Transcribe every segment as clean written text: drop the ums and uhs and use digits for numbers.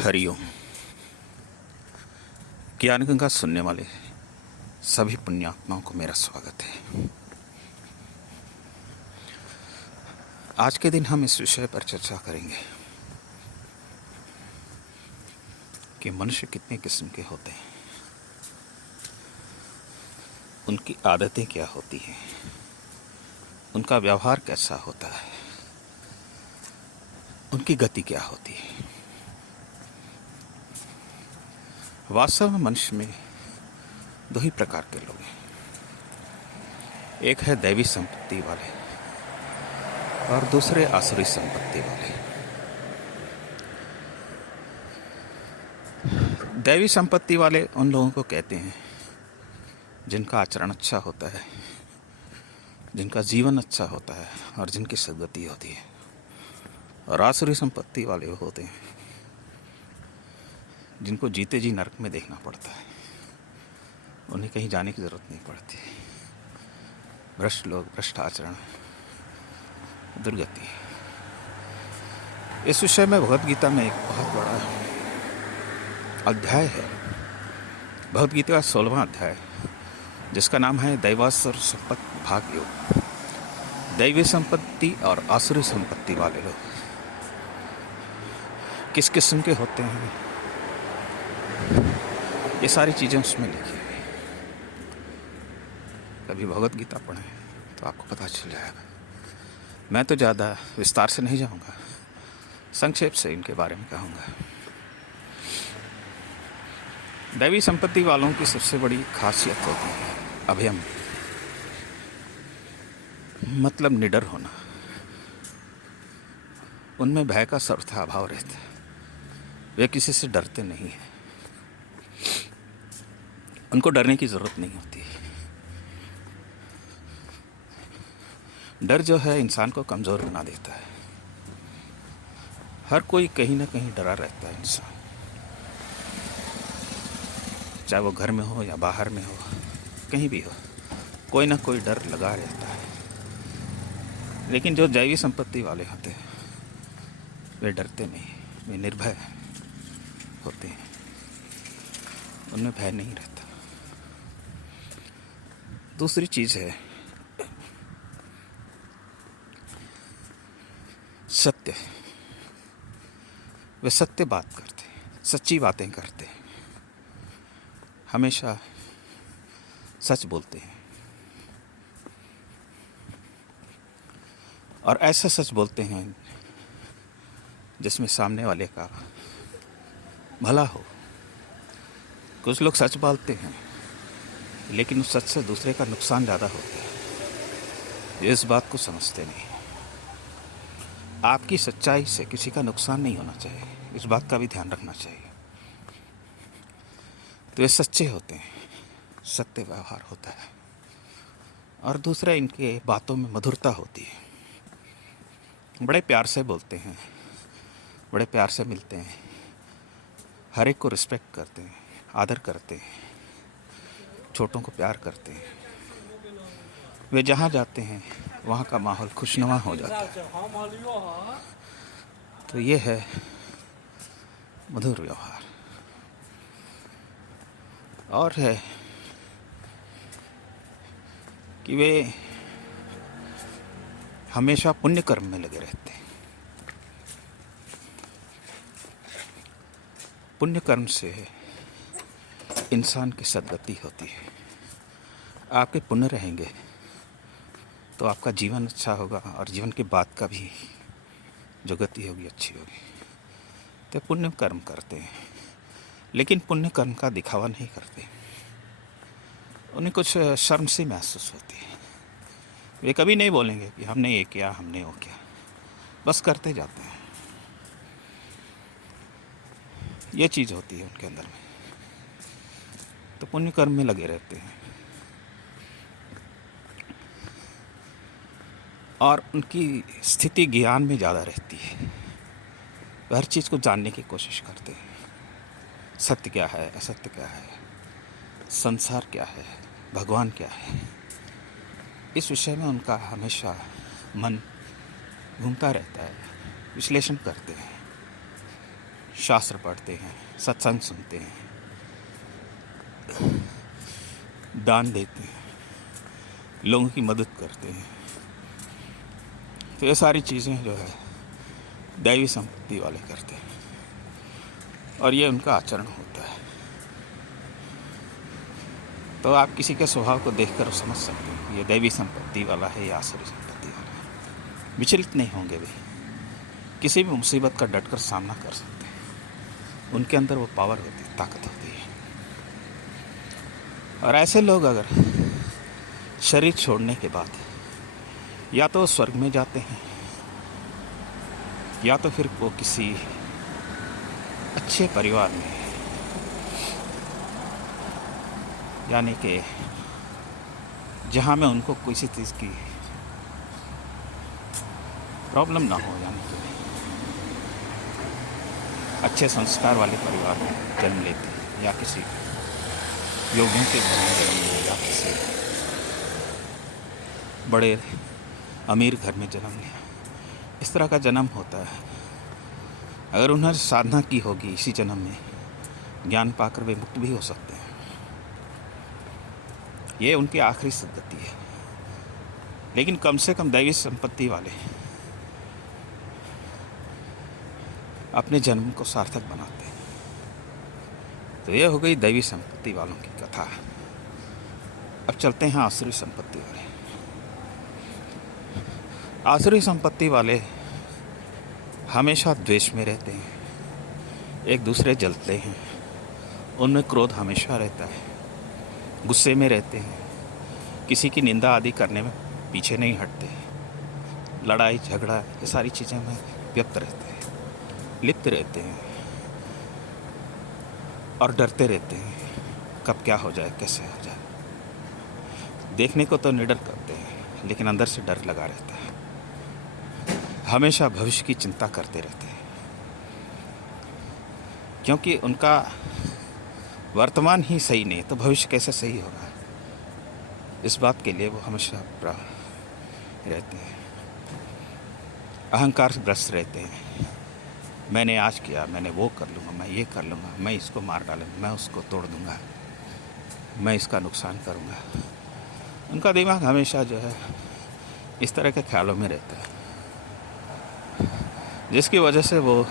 हरिओम। ज्ञान गंगा सुनने वाले सभी पुण्यात्माओं को मेरा स्वागत है। आज के दिन हम इस विषय पर चर्चा करेंगे कि मनुष्य कितने किस्म के होते हैं, उनकी आदतें क्या होती हैं, उनका व्यवहार कैसा होता है, उनकी गति क्या होती है। वास्तव में मनुष्य में दो ही प्रकार के लोग हैं, एक है दैवी संपत्ति वाले और दूसरे आसुरी संपत्ति वाले। दैवी संपत्ति वाले उन लोगों को कहते हैं जिनका आचरण अच्छा होता है, जिनका जीवन अच्छा होता है और जिनकी सद्गति होती है। और आसुरी संपत्ति वाले वो होते हैं जिनको जीते जी नरक में देखना पड़ता है, उन्हें कहीं जाने की ज़रूरत नहीं पड़ती। भ्रष्ट लोग, भ्रष्ट आचरण, दुर्गति। इस विषय में भगवद गीता में एक बहुत बड़ा अध्याय है, भगवद गीता का 16वां अध्याय, जिसका नाम है दैवासुर संपत्ति भाग योग। दैवी संपत्ति और आसुरी संपत्ति वाले लोग किस किस्म के होते हैं, ये सारी चीज़ें उसमें लिखी हुई। कभी भगवद गीता पढ़ें तो आपको पता चल जाएगा। मैं तो ज़्यादा विस्तार से नहीं जाऊंगा, संक्षेप से इनके बारे में कहूँगा। दैवी संपत्ति वालों की सबसे बड़ी खासियत होती है अभयम, मतलब निडर होना। उनमें भय का सर्वथा अभाव रहता है, वे किसी से डरते नहीं हैं, उनको डरने की ज़रूरत नहीं होती। डर जो है इंसान को कमज़ोर बना देता है। हर कोई कहीं ना कहीं डरा रहता है इंसान, चाहे वो घर में हो या बाहर में हो, कहीं भी हो, कोई ना कोई डर लगा रहता है। लेकिन जो दैवी संपत्ति वाले होते हैं वे डरते नहीं, वे निर्भय होते हैं, उनमें भय नहीं रहता। दूसरी चीज़ है सत्य। वे सत्य बात करते हैं, सच्ची बातें करते हैं, हमेशा सच बोलते हैं। और ऐसा सच बोलते हैं जिसमें सामने वाले का भला हो। कुछ लोग सच बोलते हैं लेकिन उस सच से दूसरे का नुकसान ज़्यादा होता है, ये इस बात को समझते नहीं। आपकी सच्चाई से किसी का नुकसान नहीं होना चाहिए, इस बात का भी ध्यान रखना चाहिए। तो ये सच्चे होते हैं, सत्य व्यवहार होता है। और दूसरा, इनके बातों में मधुरता होती है, बड़े प्यार से बोलते हैं, बड़े प्यार से मिलते हैं, हर एक को रिस्पेक्ट करते हैं, आदर करते हैं, छोटों को प्यार करते हैं। वे जहाँ जाते हैं वहाँ का माहौल खुशनुमा हो जाता है। तो ये है मधुर व्यवहार। और है कि वे हमेशा पुण्य कर्म में लगे रहते हैं। पुण्य कर्म से इंसान की सद्गति होती है। आपके पुण्य रहेंगे तो आपका जीवन अच्छा होगा और जीवन के बाद का भी जो गति होगी अच्छी होगी। तो पुण्य कर्म करते हैं, लेकिन पुण्य कर्म का दिखावा नहीं करते। उन्हें कुछ शर्म सी महसूस होती है। वे कभी नहीं बोलेंगे कि हमने ये किया, हमने वो किया, बस करते जाते हैं। ये चीज़ होती है उनके अंदर में। तो पुण्य कर्म में लगे रहते हैं और उनकी स्थिति ज्ञान में ज़्यादा रहती है। वे हर चीज़ को जानने की कोशिश करते हैं। सत्य क्या है, असत्य क्या है, संसार क्या है, भगवान क्या है, इस विषय में उनका हमेशा मन घूमता रहता है। विश्लेषण करते हैं, शास्त्र पढ़ते हैं, सत्संग सुनते हैं, दान देते हैं, लोगों की मदद करते हैं। तो ये सारी चीज़ें जो है दैवी संपत्ति वाले करते हैं और ये उनका आचरण होता है। तो आप किसी के स्वभाव को देखकर समझ सकते हैं ये दैवी संपत्ति वाला है या आसुरी संपत्ति वाला है। विचलित नहीं होंगे वे, किसी भी मुसीबत का डटकर सामना कर सकते हैं। उनके अंदर वो पावर होती है, ताकत होती है। और ऐसे लोग अगर शरीर छोड़ने के बाद या तो स्वर्ग में जाते हैं या तो फिर वो किसी अच्छे परिवार में, यानी कि जहाँ में उनको किसी चीज़ की प्रॉब्लम ना हो, यानी कि अच्छे संस्कार वाले परिवार में जन्म लेते हैं या किसी योगियों के घर में जन्म लेते या किसी बड़े अमीर घर में जन्म लिया, इस तरह का जन्म होता है। अगर उन्होंने साधना की होगी इसी जन्म में, ज्ञान पाकर वे मुक्त भी हो सकते हैं। ये उनकी आखिरी सद्गति है। लेकिन कम से कम दैवी संपत्ति वाले अपने जन्म को सार्थक बनाते हैं। तो ये हो गई दैवी संपत्ति वालों की कथा। अब चलते हैं आसुरी संपत्ति वाले। आसुरी संपत्ति वाले हमेशा द्वेष में रहते हैं, एक दूसरे जलते हैं, उनमें क्रोध हमेशा रहता है, गुस्से में रहते हैं, किसी की निंदा आदि करने में पीछे नहीं हटते, लड़ाई झगड़ा ये सारी चीज़ें में व्यक्त रहते हैं, लिप्त रहते हैं और डरते रहते हैं कब क्या हो जाए, कैसे हो जाए। देखने को तो निडर करते हैं लेकिन अंदर से डर लगा रहता है। हमेशा भविष्य की चिंता करते रहते हैं क्योंकि उनका वर्तमान ही सही नहीं तो भविष्य कैसे सही होगा, इस बात के लिए वो हमेशा रहते हैं। अहंकार ग्रस्त रहते हैं, मैंने आज किया, मैंने वो कर लूँगा, मैं ये कर लूँगा, मैं इसको मार डालूँगा, मैं उसको तोड़ दूँगा, मैं इसका नुकसान करूँगा। उनका दिमाग हमेशा जो है इस तरह के ख्यालों में रहता है, जिसकी वजह से वो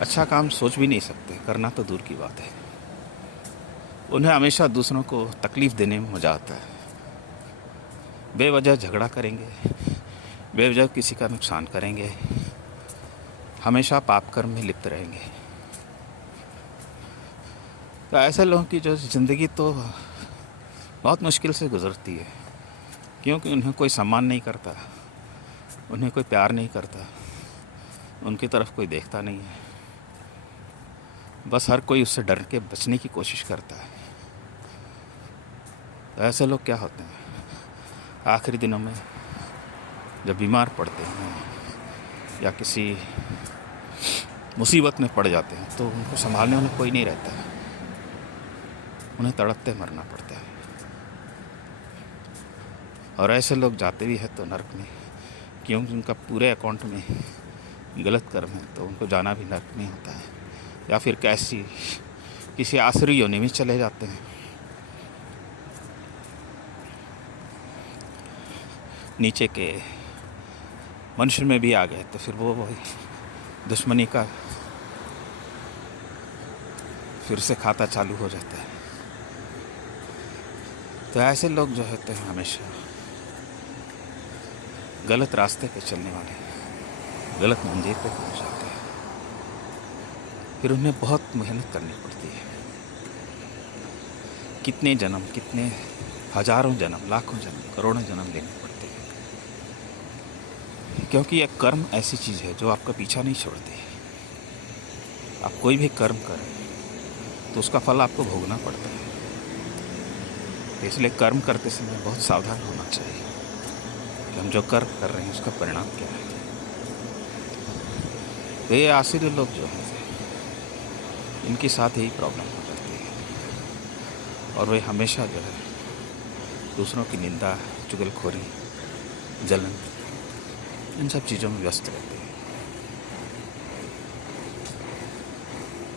अच्छा काम सोच भी नहीं सकते, करना तो दूर की बात है। उन्हें हमेशा दूसरों को तकलीफ़ देने में मज़ा आता है। बेवजह झगड़ा करेंगे, बेवजह किसी का नुकसान करेंगे, हमेशा पाप कर्म में लिप्त रहेंगे। तो ऐसे लोगों की जो ज़िंदगी तो बहुत मुश्किल से गुज़रती है, क्योंकि उन्हें कोई सम्मान नहीं करता, उन्हें कोई प्यार नहीं करता, उनकी तरफ कोई देखता नहीं है। बस हर कोई उससे डर के बचने की कोशिश करता है। तो ऐसे लोग क्या होते हैं, आखिरी दिनों में जब बीमार पड़ते हैं या किसी मुसीबत में पड़ जाते हैं तो उनको संभालने वाला कोई नहीं रहता है, उन्हें तड़पते मरना पड़ता है। और ऐसे लोग जाते भी हैं तो नरक में, क्योंकि उनका पूरे अकाउंट में गलत कर्म है, तो उनको जाना भी नरक में होता है। या फिर किसी आसुरी योनि में चले जाते हैं, नीचे के मनुष्य में भी आ गए तो फिर वो वही दुश्मनी का फिर से खाता चालू हो जाता है। तो ऐसे लोग जो होते हैं हमेशा गलत रास्ते पे चलने वाले, गलत मंजिल पे पहुंच जाते हैं। फिर उन्हें बहुत मेहनत करनी पड़ती है, कितने जन्म, कितने हजारों जन्म, लाखों जन्म, करोड़ों जन्म लेने पड़ते हैं, क्योंकि यह कर्म ऐसी चीज़ है जो आपका पीछा नहीं छोड़ती। आप कोई भी कर्म करें तो उसका फल आपको भोगना पड़ता है। इसलिए कर्म करते समय बहुत सावधान होना चाहिए कि हम जो कर्म कर रहे हैं उसका परिणाम क्या है। तो ये आसुरी लोग जो हैं इनके साथ यही प्रॉब्लम हो जाती है और वे हमेशा जो है दूसरों की निंदा, चुगलखोरी, जलन, इन सब चीज़ों में व्यस्त रहते हैं।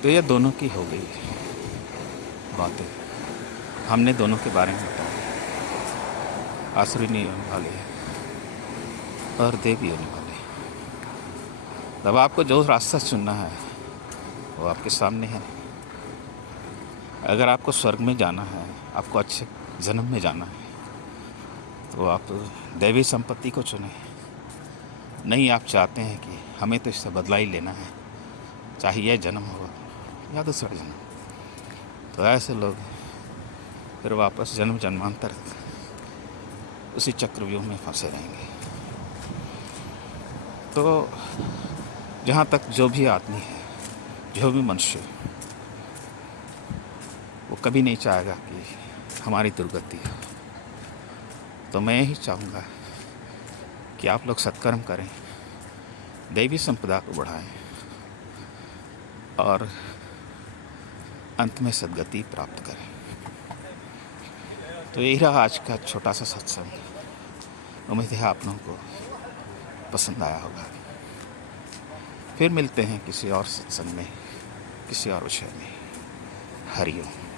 तो ये दोनों की हो गई बातें। हमने दोनों के बारे में बताया। आसुरी नहीं होने वाले हैं और देवी होने वाले हैं। तब आपको जो रास्ता चुनना है वो आपके सामने है। अगर आपको स्वर्ग में जाना है, आपको अच्छे जन्म में जाना है, तो आप दैवी संपत्ति को चुनें। नहीं, आप चाहते हैं कि हमें तो इससे बदला ही लेना है, चाहे यह जन्म हो या दूसरा जन्म, तो ऐसे लोग फिर वापस जन्म जन्मांतर उसी चक्रव्यूह में फंसे रहेंगे। तो जहाँ तक जो भी आदमी है, जो भी मनुष्य, वो कभी नहीं चाहेगा कि हमारी दुर्गति हो। तो मैं यही चाहूँगा कि आप लोग सत्कर्म करें, दैवी संपदा को बढ़ाएं और अंत में सद्गति प्राप्त करें। तो यही रहा आज का छोटा सा सत्संग। उम्मीद है आप लोगों को पसंद आया होगा। फिर मिलते हैं किसी और सत्संग में, किसी और विषय में। हरि ओम।